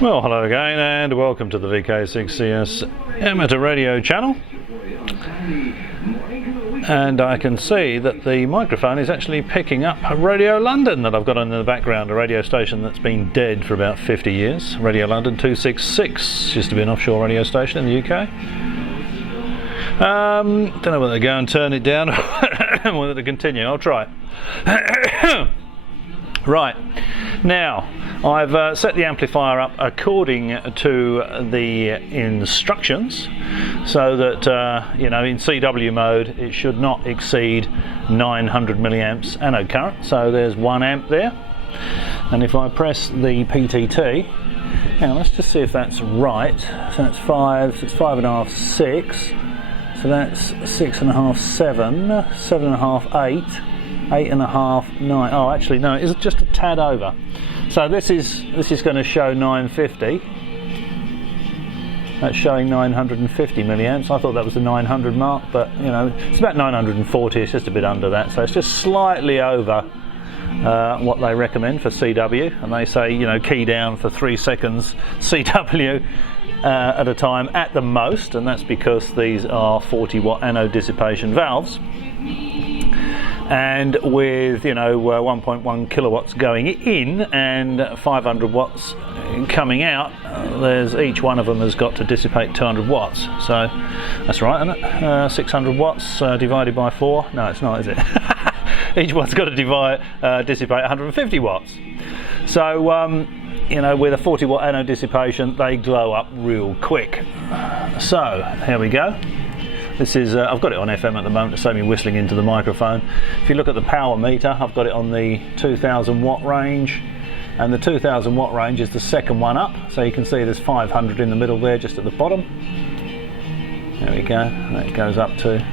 Well, hello again and welcome to the VK6CS amateur radio channel. And I can see that the microphone is actually picking up Radio London that I've got in the background, a radio station that's been dead for about 50 years. Radio London 266, used to be an offshore radio station in the UK. Don't know whether to go and turn it down or whether to continue. I'll try it. Right, now I've set the amplifier up according to the instructions so that in CW mode it should not exceed 900 milliamps anode current. So there's 1 amp there, and if I press the PTT, now let's just see if that's right. So that's 5, so it's 5.5, 6, so that's 6.5, 7, 7.5, 8, 8.5, 9. Oh, actually no, it's just a tad over. So this is going to show 950. That's showing 950 milliamps. I thought that was the 900 mark, but it's about 940. It's just a bit under that, so it's just slightly over what they recommend for CW. And they say key down for 3 seconds CW at a time at the most, and that's because these are 40-watt anode dissipation valves. And with 1.1 kilowatts going in and 500 watts coming out, there's each one of them has got to dissipate 200 watts. So that's right, isn't it? 600 watts divided by 4. No, it's not, is it? Each one's got to dissipate 150 watts. So with a 40-watt anode dissipation, they glow up real quick. So here we go. This is, I've got it on FM at the moment to save me whistling into the microphone. If you look at the power meter, I've got it on the 2000 watt range, and the 2000 watt range is the second one up. So you can see there's 500 in the middle there, just at the bottom. There we go, that goes up to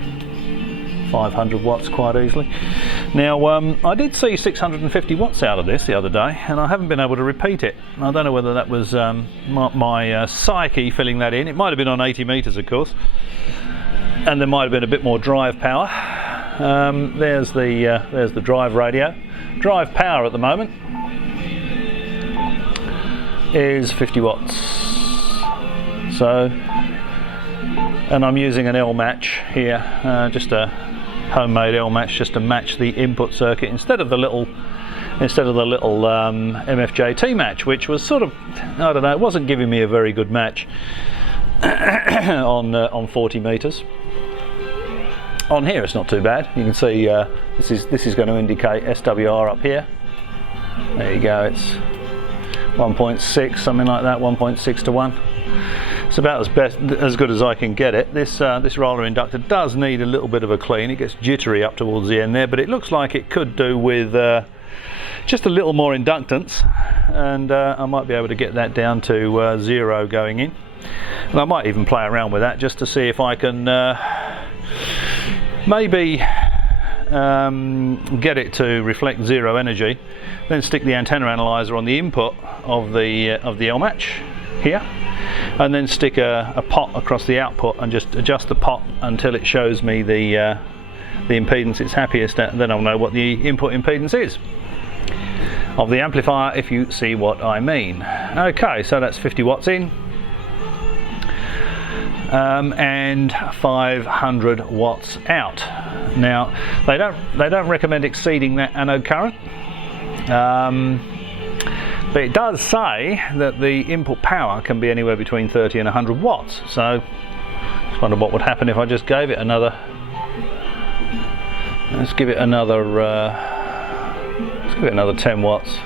500 watts quite easily. Now, I did see 650 watts out of this the other day, and I haven't been able to repeat it. I don't know whether that was my psyche filling that in. It might have been on 80 meters, of course. And there might have been a bit more drive power. There's the drive radio. Drive power at the moment is 50 watts. So, and I'm using an L match here, just a homemade L match, just to match the input circuit instead of the little MFJT match, which was sort of, I don't know, it wasn't giving me a very good match on 40 meters. On here it's not too bad. You can see this is going to indicate SWR up here. There you go, it's 1.6, something like that, 1.6 to 1. It's about as good as I can get it. This roller inductor does need a little bit of a clean. It gets jittery up towards the end there, but it looks like it could do with just a little more inductance, and I might be able to get that down to 0 going in. And I might even play around with that just to see if I can maybe get it to reflect 0 energy, then stick the antenna analyzer on the input of the L match here, and then stick a pot across the output and just adjust the pot until it shows me the impedance it's happiest at, and then I'll know what the input impedance is of the amplifier, if you see what I mean. Okay, so that's 50 watts in. And 500 watts out. Now they don't recommend exceeding that anode current, but it does say that the input power can be anywhere between 30 and 100 watts. So I just wonder what would happen if I just gave it another. Let's give it another 10 watts.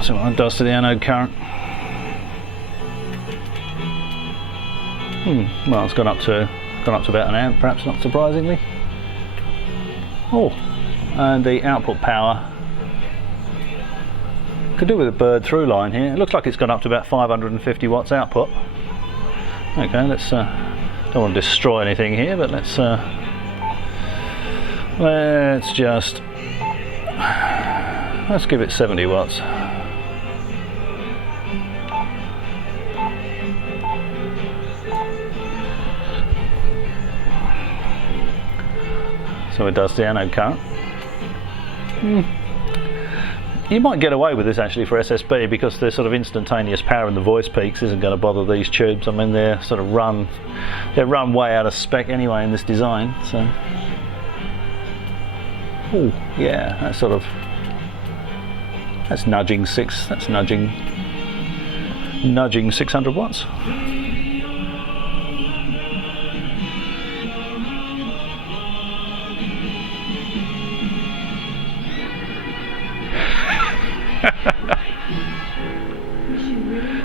See what it does to the anode current. Well, it's gone up to about an amp, perhaps, not surprisingly. Oh, and the output power could do with a bird through line here. It looks like it's gone up to about 550 watts output. Okay, let's don't want to destroy anything here, but let's give it 70 watts. So it does the anode current. You might get away with this actually for SSB because the sort of instantaneous power in the voice peaks isn't going to bother these tubes. I mean, they're run way out of spec anyway in this design. So, oh yeah, that's nudging 600 watts.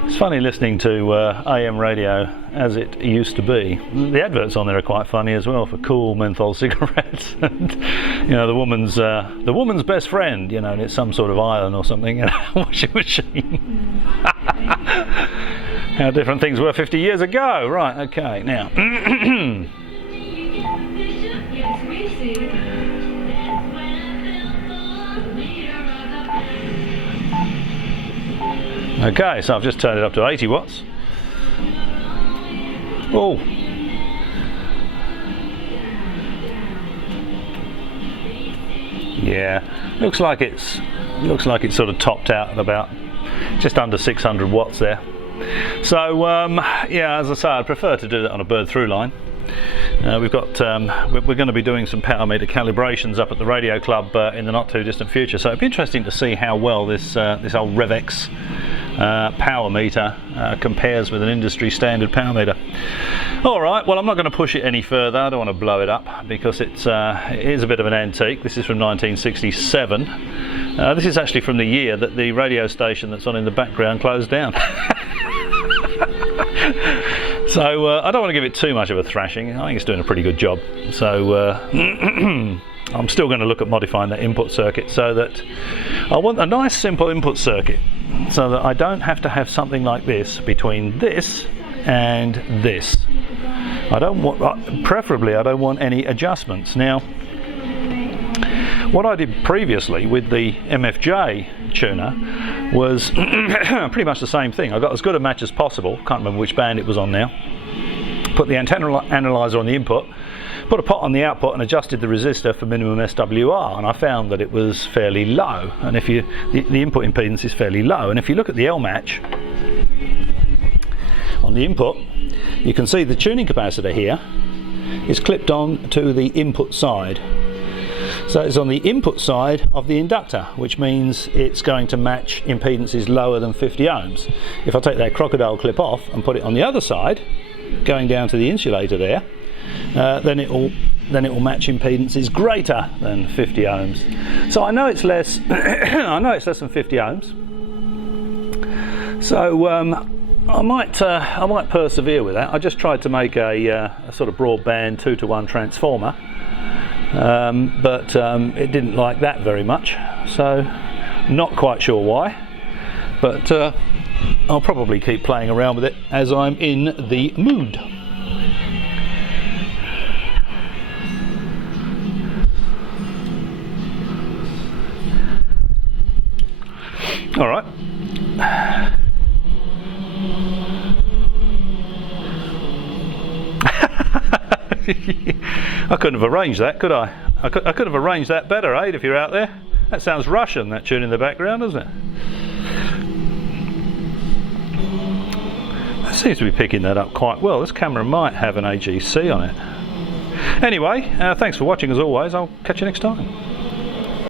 It's funny listening to AM radio as it used to be. The adverts on there are quite funny as well for cool menthol cigarettes. And, you know, the woman's best friend. You know, and it's some sort of iron or something in a washing machine. How different things were 50 years ago. Right. Okay. Now. Okay, so I've just turned it up to 80 watts. Oh. Yeah, looks like it's sort of topped out at about just under 600 watts there. So yeah, as I say, I'd prefer to do that on a bird through line. We've got we're going to be doing some power meter calibrations up at the radio club in the not too distant future. So it'd be interesting to see how well this old Revex power meter compares with an industry standard power meter. Alright, well, I'm not going to push it any further. I don't want to blow it up because it is a bit of an antique. This is from 1967. This is actually from the year that the radio station that's on in the background closed down. So I don't want to give it too much of a thrashing. I think it's doing a pretty good job. So I'm still going to look at modifying that input circuit so that I want a nice simple input circuit so that I don't have to have something like this between this and this. I don't want, preferably I don't want any adjustments. Now, what I did previously with the MFJ tuner was pretty much the same thing. I got as good a match as possible, can't remember which band it was on now, put the antenna analyzer on the input, put a pot on the output and adjusted the resistor for minimum SWR, and I found that it was fairly low, and if you the input impedance is fairly low, and if you look at the L match on the input, you can see the tuning capacitor here is clipped on to the input side. So it's on the input side of the inductor, which means it's going to match impedances lower than 50 ohms. If I take that crocodile clip off and put it on the other side, going down to the insulator there, then it will match impedances greater than 50 ohms. So I know it's less. I know it's less than 50 ohms. So I might persevere with that. I just tried to make a sort of broadband 2-to-1 transformer. But it didn't like that very much, so not quite sure why, but I'll probably keep playing around with it as I'm in the mood. All right. I couldn't have arranged that, could I? I could have arranged that better, eh, if you're out there? That sounds Russian, that tune in the background, doesn't it? That seems to be picking that up quite well. This camera might have an AGC on it. Anyway, thanks for watching as always. I'll catch you next time.